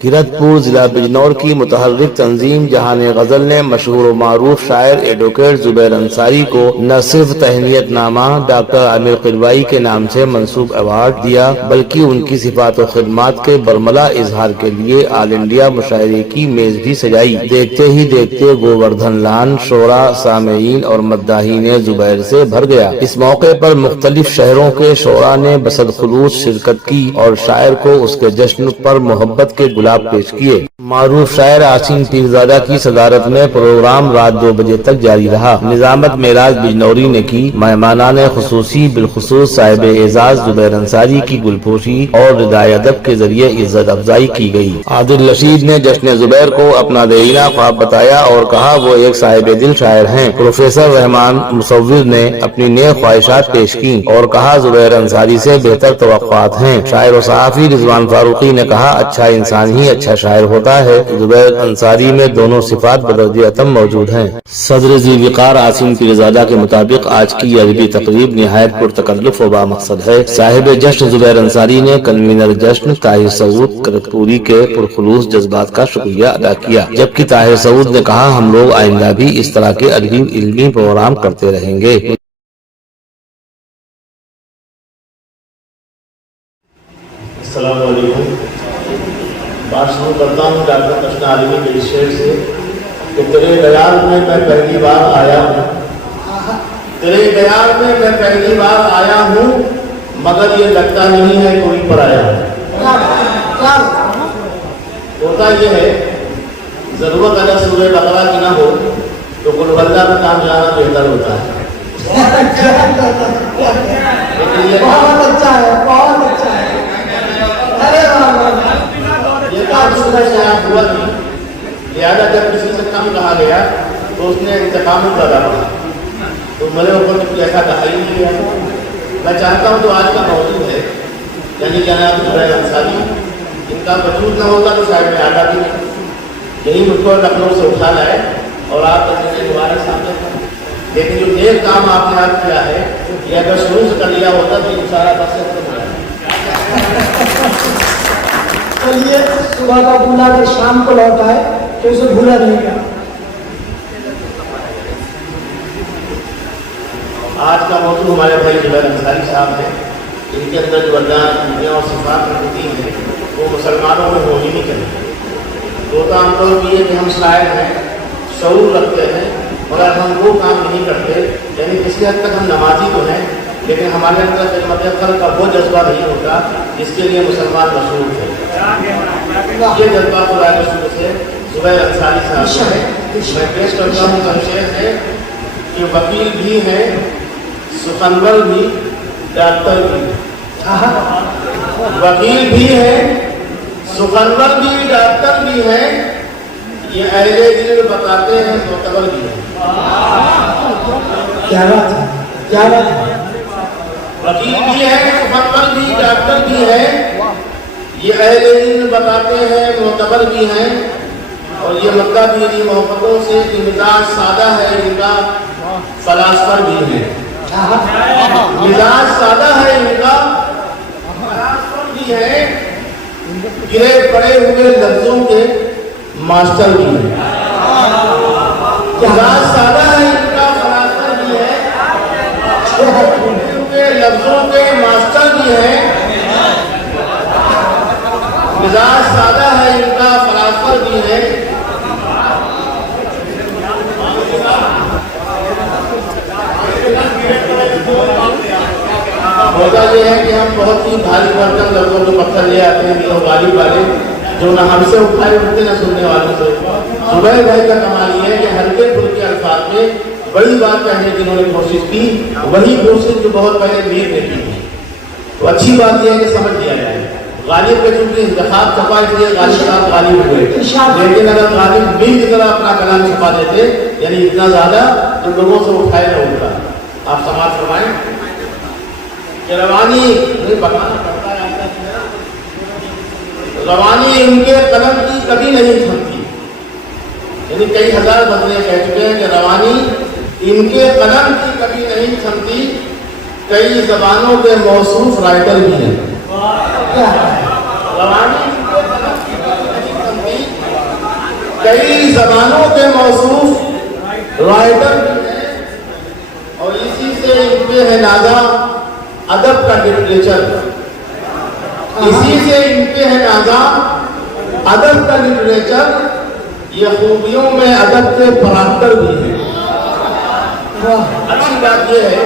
کیرتپور ضلع بجنور کی متحرک تنظیم جہان غزل نے مشہور و معروف شاعر ایڈوکیٹ زبیر انصاری کو نہ صرف تہنیت نامہ ڈاکٹر عامر قلوائی کے نام سے منسوب ایوارڈ دیا بلکہ ان کی صفات و خدمات کے برملا اظہار کے لیے آل انڈیا مشاعرے کی میز بھی سجائی۔ دیکھتے ہی دیکھتے گووردھن لان شعراء، سامعین اور مداحین زبیر سے بھر گیا۔ اس موقع پر مختلف شہروں کے شعراء نے بصد خلوص شرکت کی اور شاعر کو اس کے جشن پر محبت کے گلاب پیش کیے۔ معروف شاعر آسین پیرزادہ کی صدارت میں پروگرام رات 2 بجے تک جاری رہا۔ نظامت معراج بجنوری نے کی۔ مہمانان خصوصی بالخصوص صاحب اعزاز زبیر انصاری کی گلپوشی اور ردائے ادب کے ذریعے عزت افزائی کی گئی۔ عادل رشید نے جشن زبیر کو اپنا دیرینہ خواب بتایا اور کہا وہ ایک صاحب دل شاعر ہیں۔ پروفیسر رحمان مصور نے اپنی نیک خواہشات پیش کی اور کہا زبیر انصاری سے بہتر توقعات ہیں۔ شاعر و صحافی رضوان فاروقی نے کہا اچھا انسان ہی اچھا شاعر ہوتا ہے۔ زبیر انصاری میں دونوں صفات بدرجہ اتم موجود ہیں۔ صدر ذی وقار آسین پیرزادہ کے مطابق آج کی یہ ادبی تقریب نہایت پرتکلف و بامقصد ہے۔ صاحب جشن زبیر انصاری نے کنوینر جشن طاہر سعود کرتپوری کے پرخلوص جذبات کا شکریہ ادا کیا، جبکہ طاہر سعود نے کہا ہم لوگ آئندہ بھی اس طرح کے ادبی علمی پروگرام کرتے رہیں گے۔ السلام علیکم۔ بات شروع کرتا ہوں ڈاکٹر کرشنا عالمی کے شعر سے کہ تیرے دیار میں میں پہلی بار آیا ہوں، تیرے دیار میں میں پہلی بار آیا ہوں، مگر یہ لگتا نہیں ہے کوئی پرایا ہوں۔ ہوتا یہ ہے ضرورت اگر سورہ بقرہ کی نہ ہو تو قل ہو اللہ کا کام جانا بہتر ہوتا ہے۔ بہت اچھا ہے، بہت اچھا ہے۔ یہ کام صبح سے آپ ہوا نہیں، لہٰذا جب کسی سے کم کہا گیا تو اس نے انتقام زیادہ پڑا، تو میرے اوپر کچھ ایسا کہا ہی نہیں ہے۔ میں چاہتا ہوں تو آج کا موضوع ہے یعنی جناب زبیر انصاری، ان کا وجود نہ ہوتا تو شاید میں آتا بھی نہیں، یہی مجھ کو لکھنؤ سے اٹھا لائے اور آپ کا دوبارہ سامنے تھا، لیکن جو نیک کام آپ نے آج کیا ہے یہ اگر شروع سے کر لیا ہوتا تو یہ سارا بس چلیے صبح کا بولا کہ شام کو لوٹا ہے تو اسے بھولا نہیں گیا۔ آج کا موضوع ہمارے بھائی زبیر انصاری صاحب ہیں، ان کے اندر جو اللہ خوبیاں اور صفات ہوتی ہیں وہ مسلمانوں میں ہونی نہیں چاہیے۔ ہوتا عام طور پر یہ کہ ہم شاعر ہیں، شعور رکھتے ہیں، مگر ہم وہ کام نہیں کرتے، یعنی اس حد تک ہم نمازی تو ہیں لیکن ہمارے اندر خدمت خلق کا وہ جذبہ نہیں ہوتا جس کے لیے مسلمان مشہور ہے۔ یہ جذبہ قرآن شروع سے زبیر انصاری صاحب ہے۔ میں پیش کرتا ہوں شعر ہے کہ وکیل بھی ہیں، سخنور بھی، ڈاکٹر بھی، وکیل بھی ہیں، سخنور بھی، ڈاکٹر بھی ہیں، یہ اہل دل بتاتے ہیں معتبر بھی ہیں۔ کیا بات ہے، کیا بات ہے۔ وکیل بھی ہیں، سخنور بھی، ڈاکٹر بھی ہیں، یہ اہل دل بتاتے ہیں معتبر بھی ہیں، اور یہ مطلب میری محبتوں سے مزاج سادہ ہے ان کا فلاسفر بھی ہے، مزاج سادہ ہے ان کا فلاسفر بھی ہے، گرے پڑے ہوئے لفظوں کے ماسٹر بھی ہیں۔ مزاج سادہ ہے ان کا فلاسفر بھی ہے، گرے ہوئے لفظوں کے ماسٹر بھی ہیں، مزاج سادہ ہے ان کا فلاسفر بھی ہے۔ ہوتا یہ ہے کہ ہم بہت ہی بھاری برتن لفظوں کے پتھر لے آتے ہیں غالب والے جو نہ ہم سے اٹھائے اٹھتے نہ سننے والوں سے۔ زبیر بھائی کا کمال یہ ہے کہ ہلکے پھلکے الفاظ میں بڑی بات کہنے کی انہوں نے کوشش کی، وہی کوشش جو بہت پہلے میر نے کی تھی۔ تو اچھی بات یہ ہے کہ سمجھ لیا جائے غالب کے چونکہ انتخاب چھپا اس لیے غالب صاحب غالب ہوئے، لیکن اگر غالب میر کی طرح اپنا کلام چھپا دیتے یعنی اتنا زیادہ تو لوگوں سے اٹھائے نہ اٹھتا۔ آپ سماعت فرمائیں کہ روانی روانی ان کے قلم کی کبھی نہیں تھمتی، یعنی کئی ہزار بدلے کہہ چکے ہیں کہ روانی ان کے قلم کی کبھی نہیں تھمتی، کئی زبانوں کے موصوف رائٹر بھی ہیں۔ روانی ان کے قلم کی کئی زبانوں کے موصوف رائٹر بھی ہیں اور اسی سے ان پہ ہے نازا ادب کا لٹریچر، اسی سے ان پہ ہے نازا ادب کا لٹریچر، یہ خوبیوں میں ادب کے پراکٹر بھی ہیں۔ اچھی بات یہ ہے،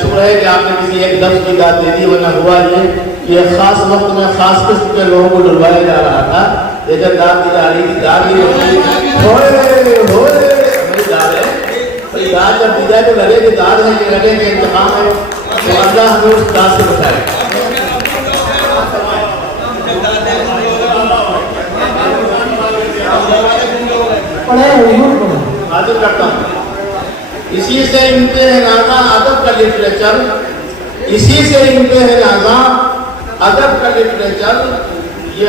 شکر ہے کہ آپ نے کسی ایک لفظ کی داد دے دی، ورنہ ہوا یہ ایک خاص وقت میں خاص قسم کے لوگوں کو ڈلوایا جا رہا تھا، لیکن داد دی جا رہی تھی، داد یہ داد جب دی جائے تو لگے کہ داد ہے، کہ لگے کہ انتقام ہے، تو اللہ ہمیں اس داد سے بچائے۔ حاضر کرتا ہوں، اسی سے ان پہ ہے نازا ادب کا لٹریچر، اسی سے ان پہ ہے نازا ادب کا لٹریچر، یہ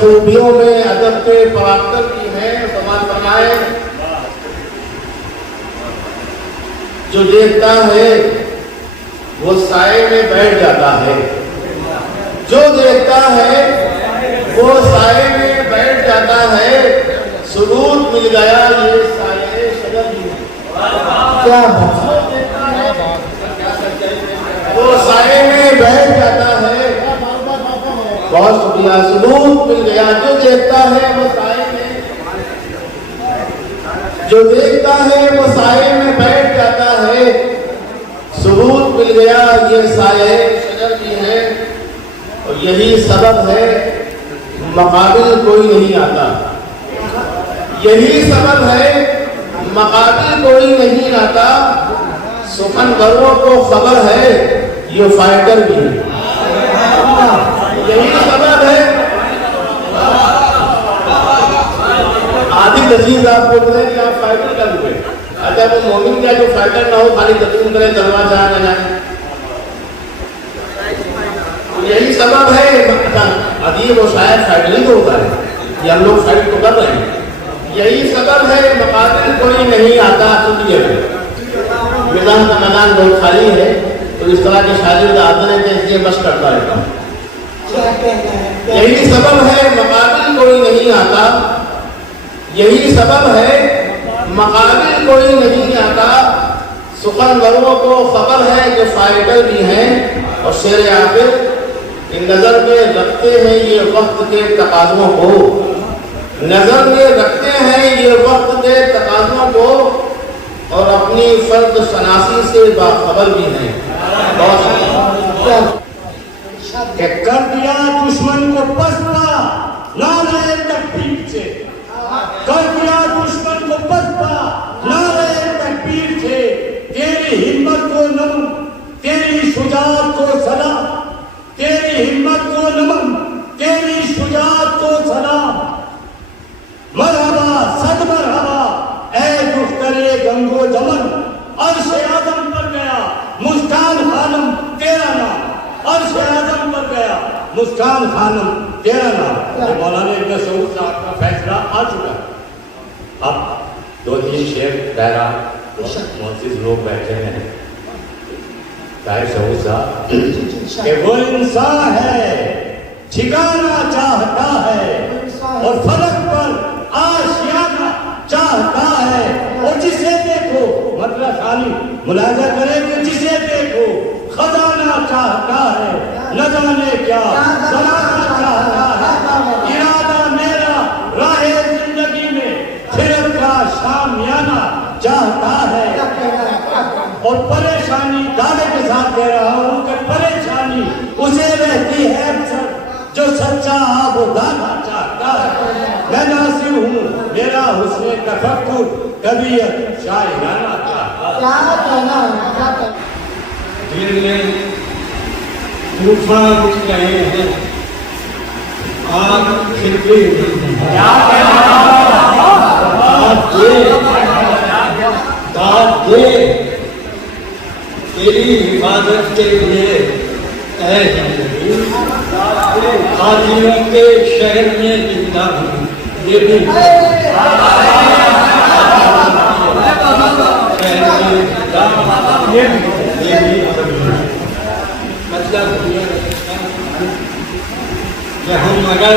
خوبیوں میں ادب کے پراکٹر بھی ہیں۔ سماج فرمائے جو دیکھتا ہے وہ سائے میں بیٹھ جاتا ہے، جو دیکھتا ہے وہ سائے میں بیٹھ جاتا ہے، ثبوت مل گیا یہ سائے شجر بھی ہے۔ وہ سائے میں بیٹھ جاتا ہے، بہت شکریہ، ثبوت مل گیا، جو دیکھتا ہے وہ سائے میں، جو دیکھتا ہے وہ سائے میں بیٹھ جاتا ہے، ثبوت مل گیا یہ سائے شجر بھی ہے، اور یہی سبب ہے مقابل کوئی نہیں آتا، یہی سبب ہے مقابل کوئی نہیں آتا، سخن بروں کو خبر ہے یہ فائٹر بھی ہے، یہی سبب ہے۔ عادل عزیز آپ کو بولے کہ آپ فائٹر کر ہوئے، اچھا وہ مومن کیا جو فائٹر نہ ہو، خالی تقسیم کرے تلوار جہاں نہ جائے، یہی سبب ہے۔ ادیب و شاعر فائٹر ہی تو ہوتا ہے، یہ ہم لوگ فائٹ تو کر رہے ہیں، یہی سبب ہے مقابل کوئی نہیں آتا۔ سنیے مزاح کا میدان بہت خالی ہے، تو اس طرح کے شاعری کا آدھے کے اس لیے مشق کرتا رہتا ہوں۔ یہی سبب ہے مقابل کوئی نہیں آتا، یہی سبب ہے مقابل کوئی نہیں آتا، سخن وروں کو خبر ہے کہ فائٹر بھی ہیں، اور شعر آخر کہ نظر میں رکھتے ہیں یہ وقت کے تقاضوں کو، نظر میں رکھتے ہیں یہ وقت کے تقاضوں کو، اور اپنی فرد شناسی سے باخبر بھی ہیں۔ کہ کر دیا دشمن کو پسپا نعرہ تکبیر سے، کر دیا دشمن کو پسپا نعرہ تکبیر سے، تیری ہمت کو نمن تیری شجاعت کو سلام، تیری ہمت کو نمن تیری شجاعت کو سلام، مرحبا صد مرحبا اے دخترے گنگو جمن، عرش اعظم پر گیا مسکان خانم تیرا نام، عرش اعظم پر گیا مسکان خانم تیرا نام۔ مولانا ابن سعود صاحب کا فیصلہ آ چکا ہے، اب دو تین شعر پیرا معزز لوگ بیٹھے ہیں، طاہر سعود صاحب کہ وہ انسان ہے ٹھکانا چاہتا ہے، اور فلک پر آشیانہ چاہتا ہے، اور جسے دیکھو مطلب خالی ملاحظہ کرے کہ جسے دیکھو خزانہ چاہتا ہے، نہ جانے کیا زمانہ چاہتا ہے، ارادہ میرا راہ زندگی میں پھر کا شامیانہ چاہتا ہے، اور پریشانی دعوے کے ساتھ دے رہا ہوں کہ پریشانی اسے رہتی ہے اکثر جو سچا آب و دانا چاہتا ہے، میں ناصر ہوں میرا حسن تفکر طبیعت شاعرانہ چاہتا ہے۔ دل میں طوفان اٹھ رہے ہیں، آگ کھلتی داد دے تیری حفاظت کے لیے اے زندگی، قاتلوں کے شہر میں زندہ ہوں، یہ بھی مطلب کہ ہم اگر